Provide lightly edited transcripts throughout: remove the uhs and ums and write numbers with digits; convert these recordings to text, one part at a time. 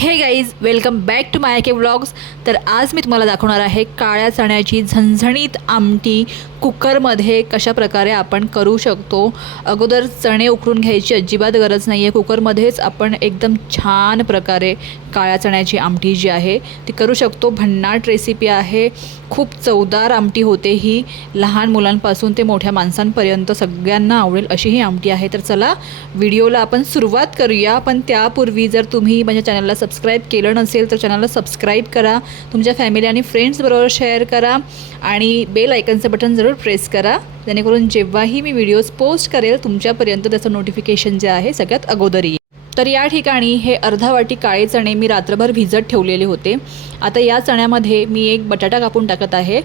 हे guys, welcome back to my K vlogs. तर आज मी तुम्हाला दाखवणार आहे काळ्या चण्याची झणझणीत आमटी कुकरमध्ये कशा प्रकारे आपण करू शकतो। अगोदर चणे उकळून घ्यायची अजिबात गरज नाही आहे। कुकरमध्येच आपण एकदम छान प्रकारे काळ्या चण्याची आमटी जी आहे ती करू शकतो। भन्नाट रेसिपी आहे, खूप चवदार आमटी होते ही। लहान मुलांपासून ते मोठ्या माणसांपर्यंत सगळ्यांना आवडेल अशी ही आमटी आहे। तर चला व्हिडिओला आपण सुरुवात करूया। पण त्यापूर्वी जर तुम्ही माझ्या चॅनलला सबस्क्राईब केलं नसेल तर चॅनलला सबस्क्राईब करा, तुमच्या फॅमिली आणि फ्रेंड्सबरोबर शेअर करा आणि बेल आयकनचं बटन जरूर प्रेस करा, जेणेकरून जेव्हाही मी व्हिडिओज पोस्ट करेल तुमच्यापर्यंत त्याचं नोटिफिकेशन जे आहे सगळ्यात अगोदर येईल। तर या ठिकाणी हे अर्धा वाटी काळे चणे मी रात्रभर भिजत ठेवलेले होते। आता या चण्यामध्ये मी एक बटाटा कापून टाकत आहे।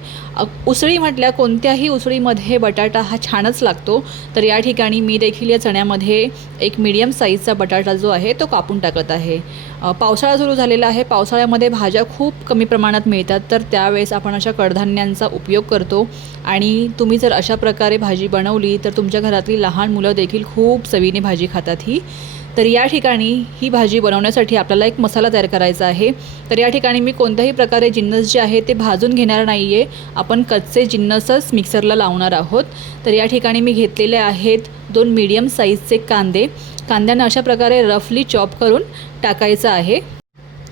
उसळी म्हटल्या कोणत्याही उसळीमध्ये बटाटा हा छानच लागतो। तर या ठिकाणी मी देखील या चण्यामध्ये एक मीडियम साईजचा बटाटा जो आहे तो कापून टाकत आहे। पावसाळा सुरू झालेला आहे, पावसाळ्यामध्ये भाज्या खूप कमी प्रमाणात मिळतात, तर त्यावेळेस आपण अशा कडधान्यांचा उपयोग करतो आणि तुम्ही जर अशा प्रकारे भाजी बनवली तर तुमच्या घरातली लहान मुलं देखील खूप चवीने भाजी खातात ही। तर या ठिकाणी ही भाजी बनवण्यासाठी आपल्याला एक मसाला तयार करायचा आहे। तर या ठिकाणी मी कोणत्याही प्रकारे जिन्नस जे आहे ते भाजून घेणार नाही आहे, आपण कच्चे जिन्नसच मिक्सरला लावणार आहोत। तर या ठिकाणी मी घेतलेले आहेत 2 मीडियम साईजचे कांदे। कांद्यांना अशा प्रकारे रफली चॉप करून टाकायचं आहे।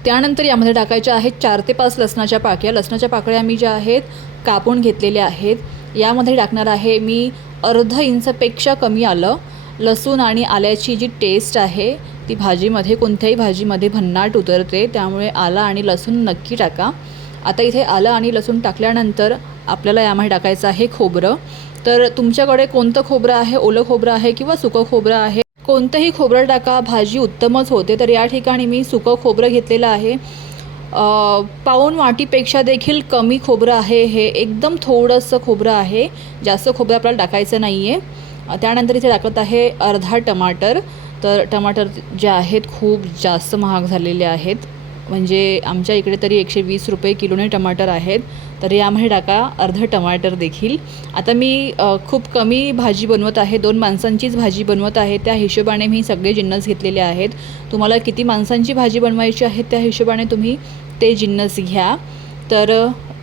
त्यानंतर यामध्ये टाकायच्या आहेत 4 ते 5 लसणाच्या पाकळ्या। लसणाच्या पाकळ्या मी ज्या आहेत कापून घेतलेल्या आहेत। यामध्ये टाकणार आहे मी अर्धा इंचपेक्षा कमी आलं। लसूण आणि आल्याची जी टेस्ट आहे ती भाजीमध्ये, कोणत्याही भाजीमध्ये भन्नाट उतरते, त्यामुळे आलं आणि लसूण नक्की टाका। आता इथे आलं आणि लसूण टाकल्यानंतर आपल्याला यामध्ये टाकायचं आहे खोबरं। तर तुमच्याकडे कोणतं खोबरं आहे, ओलं खोबरं आहे किंवा सुकं खोबरं आहे, कोणतंही खोबरं टाका, भाजी उत्तमच होते। तर या ठिकाणी मी सुकं खोबरं घेतलेलं आहे। पाऊण वाटीपेक्षा देखील कमी खोबरं आहे, हे एकदम थोडंसं खोबरं आहे, जास्त खोबरं आपल्याला टाकायचं नाही आहे। त्यानंतर इथे टाकत आहे अर्धा टमाटर। तर टमाटर जे आहेत खूप जास्त महाग झालेले आहेत, म्हणजे आमच्या इकडे तरी 120 रुपये किलोने टमाटर आहेत। तर यामध्ये टाका अर्धा टमाटर देखील। आता मी खूप कमी भाजी बनवत आहे, 2 माणसांचीच भाजी बनवत आहे, त्या हिशोबाने मी सगळे जिन्नस घेतलेले आहेत। तुम्हाला किती माणसांची भाजी बनवायची आहे त्या हिशोबाने तुम्ही ते जिन्नस घ्या। तर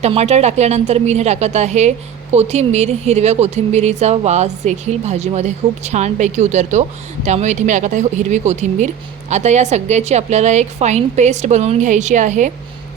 टमाटर टाकल्यानंतर मी इथे टाकत आहे कोथिंबीर। हिरव्या कोथिंबीरीचा वास देखील भाजीमध्ये खूप छानपैकी उतरतो, त्यामुळे इथे मी टाकत आहे हिरवी कोथिंबीर। आता या सगळ्याची आपल्याला एक फाईन पेस्ट बनवून घ्यायची आहे।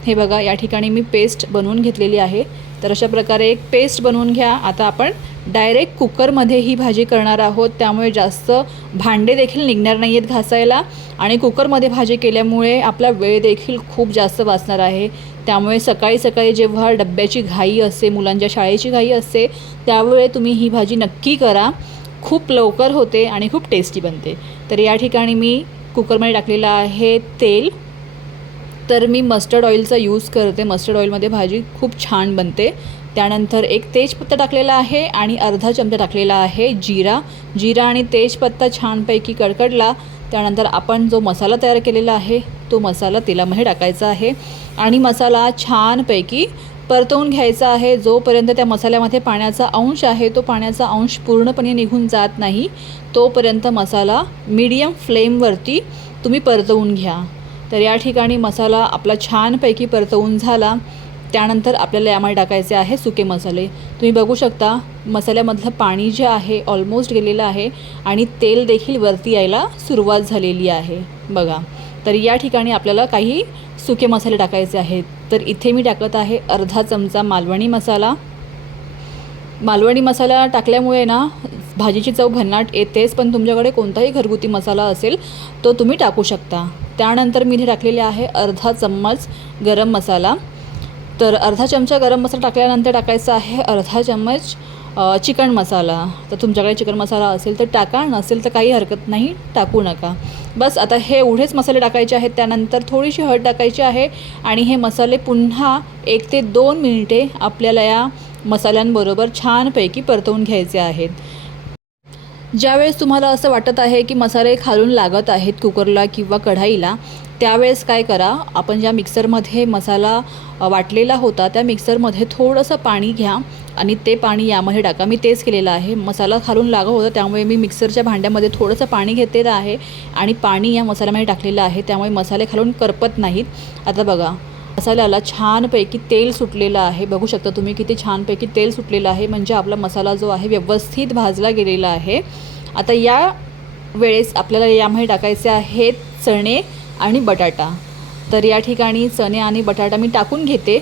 हे बघा, या ठिकाणी मी पेस्ट बनवून घेतलेली आहे। तर अशा प्रकारे एक पेस्ट बनवून घ्या। आता आपण डायरेक्ट कुकरमध्ये ही भाजी करणार आहोत, त्यामुळे जास्त भांडे देखील निघणार नाही आहेत घासायला, आणि कुकरमध्ये भाजी केल्यामुळे आपला वेळ देखील खूप जास्त वाचणार आहे। त्यामुळे सकाळी सकाळी जेव्हा डब्याची घाई असते, मुलांच्या शाळेची घाई असते, त्यावेळी तुम्ही ही भाजी नक्की करा, खूप लवकर होते आणि खूप टेस्टी बनते। तर या ठिकाणी मी कुकरमध्ये टाकलेलं आहे तेल। तर मी मस्टर्ड ऑइलचा यूज करते, मस्टर्ड ऑइलमध्ये भाजी खूप छान बनते। त्यानंतर एक तेजपत्ता टाकलेला आहे आणि अर्धा चमचा टाकलेला आहे जिरा आणि तेजपत्ता छानपैकी कडकडला। त्यानंतर आपण जो मसाला तयार केलेला आहे तो मसाला तेलामध्ये टाकायचा आहे आणि मसाला छानपैकी परतवून घ्यायचा आहे। जोपर्यंत त्या मसाल्यामध्ये पाण्याचा अंश आहे तो पाण्याचा अंश पूर्णपणे निघून जात नाही तोपर्यंत मसाला मीडियम फ्लेमवरती तुम्ही परतवून घ्या। तर या ठिकाणी मसाला आपला छानपैकी परतवून झाला। त्यानंतर आपल्याला यामध्ये टाकायचे आहे सुके मसाले। तुम्ही बघू शकता मसाल्यामधलं पाणी जे आहे ऑलमोस्ट गेलेलं आहे आणि तेल देखील वरती यायला सुरुवात झालेली आहे बघा। तर या ठिकाणी आपल्याला काही सुके मसाले टाकायचे आहेत। तर इथे मी टाकत आहे अर्धा चमचा मालवणी मसाला। मालवणी मसाला टाकल्यामुळे ना भाजीची चव भन्नाट येतेच, पण तुमच्याकडे कोणताही घरगुती मसाला असेल तो तुम्ही टाकू शकता। त्यानंतर मी इथे टाकलेले आहे अर्धा चम्मच गरम मसाला। तर अर्धा चमचा गरम मसाला टाकल्यानंतर टाकायचा आहे अर्धा चम्मच चिकन मसाला। तर तुमच्याकडे चिकन मसाला असेल तर टाका, नसेल तर काही हरकत नाही, टाकू नका। बस आता हे एवढेच मसाले टाकायचे आहेत। त्यानंतर थोडीशी हळद टाकायची आहे आणि हे मसाले पुन्हा 1 ते 2 मिनिटे आपल्याला या मसाल्यांबरोबर छानपैकी परतवून घ्यायचे आहेत। ज्यावेळेस तुम्हाला असं वाटत आहे की मसाले खालून लागत आहेत कुकरला किंवा कढाईला, त्यावेळेस काय करा, आपण ज्या मिक्सरमध्ये मसाला वाटलेला होता त्या मिक्सरमध्ये थोडंसं पाणी घ्या आणि ते पाणी यामध्ये टाका. मी तेच केलेलं आहे. मसाला खालून लागत होता त्यामुळे मी मिक्सरच्या भांड्यामध्ये थोडंसं पाणी घेतलेलं आहे आणि पाणी या मसाल्यामध्ये टाकलेलं आहे, त्यामुळे मसाले खालून करपत नाहीत. आता बघा, मसाल्याला छानपैकी तेल सुटलेलं आहे. बघू शकता तुम्ही किती छानपैकी तेल सुटलेलं आहे, म्हणजे आपला मसाला जो आहे व्यवस्थित भाजला गेलेला आहे. आता या वेळेस आपल्याला यामध्ये टाकायचे आहेत चणे आणि बटाटा. तर या ठिकाणी चणे आणि बटाटा मी टाकून घेते.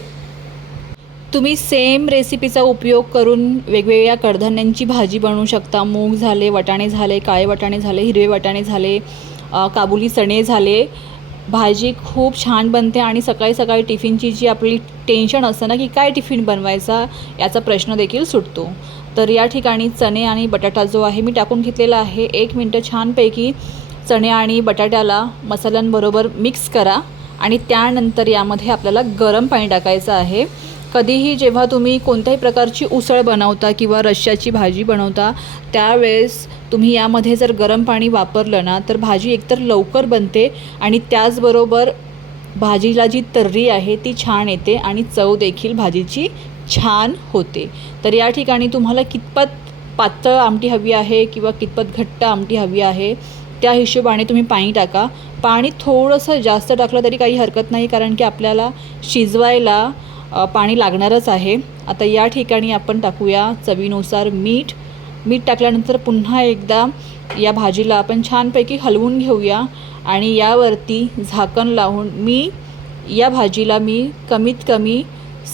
तुम्ही सेम रेसिपीचा उपयोग करून वेगवेगळ्या कडधान्यांची भाजी बनवू शकता. मूग झाले, वाटाणे झाले, काळे वाटाणे झाले, हिरवे वाटाणे झाले, काबुली चणे झाले. भाजी खूप छान बनते आणि सकाळी सकाळी टिफिनची जी आपली टेन्शन असतं ना की काय टिफिन बनवायचा याचा प्रश्न देखील सुटतो. तर या ठिकाणी चणे आणि बटाटा जो आहे मी टाकून घेतलेला आहे. 1 मिनटं छानपैकी चणे आणि बटाट्याला मसाल्यांबरोबर मिक्स करा आणि त्यानंतर यामध्ये आपल्याला गरम पाणी टाकायचं आहे. कधीही जेव्हा तुम्ही कोणत्याही प्रकारची उसळ बनवता किंवा रश्श्याची भाजी बनवता त्यावेळेस तुम्ही यामध्ये जर गरम पाणी वापरलं ना तर भाजी एकतर लवकर बनते आणि त्याचबरोबर भाजीला जी तर्री आहे ती छान येते आणि चव देखील भाजीची छान होते. तर या ठिकाणी तुम्हाला कितपत पातळ आमटी हवी आहे किंवा कितपत घट्ट आमटी हवी आहे त्या हिशोबाने तुम्ही पाणी टाका. पाणी थोडंसं जास्त टाकलं तरी काही हरकत नाही, कारण की आपल्याला शिजवायला पाणी लागणारच आहे. आता या ठिकाणी आपण टाकूया चवीनुसार मीठ. मीठ टाकल्यानंतर पुन्हा एकदा या भाजीला आपण छानपैकी हलवून घेऊया आणि यावरती झाकण लावून या भाजीला मी कमीत कमी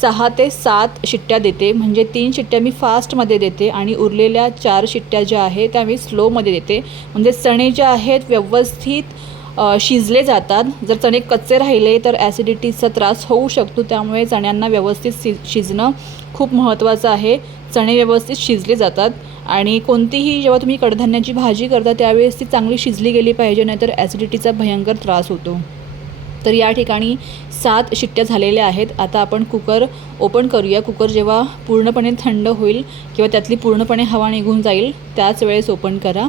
6 ते 7 शिट्ट्या देते. म्हणजे 3 शिट्ट्या मी फास्टमध्ये देते आणि उरलेल्या 4 शिट्ट्या ज्या आहेत त्या मी स्लोमध्ये देते. म्हणजे चणे जे आहेत व्यवस्थित शिजले जातात. जर चणे कच्चे राहिले तर ॲसिडिटीचा त्रास होऊ शकतो, त्यामुळे चण्यांना व्यवस्थित शिजणं खूप महत्त्वाचं आहे. चणे व्यवस्थित शिजले जातात आणि कोणतीही जेव्हा तुम्ही कडधान्याची भाजी करता त्यावेळेस ती चांगली शिजली गेली पाहिजे, नाहीतर ॲसिडिटीचा भयंकर त्रास होतो. तर या ठिकाणी 7 शिट्ट्या झालेल्या आहेत. आता आपण कुकर ओपन करूया. कुकर जेव्हा पूर्णपणे थंड होईल किंवा त्यातली पूर्णपणे हवा निघून जाईल त्याच वेळेस ओपन करा.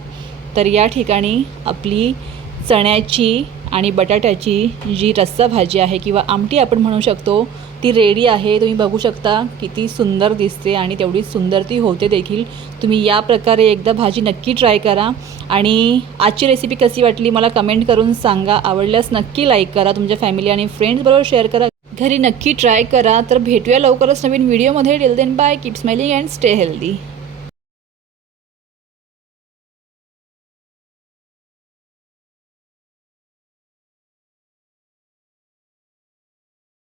तर या ठिकाणी आपली चण्याची आणि बटाट्याची जी रस्सा भाजी आहे किंवा आमटी आपण म्हणू शकतो ती रेडी आहे. तुम्ही बघू शकता किती सुंदर दिसते आणि तेवढीच सुंदर ती होते देखील. तुम्ही या प्रकारे एकदा भाजी नक्की ट्राय करा आणि आजची रेसिपी कशी वाटली मला कमेंट करून सांगा. आवडल्यास नक्की लाईक करा, तुमच्या फॅमिली आणि फ्रेंड्सबरोबर शेअर करा, घरी नक्की ट्राय करा. तर भेटूया लवकरच नवीन व्हिडिओमध्ये. Till then bye, keep smiling and stay healthy.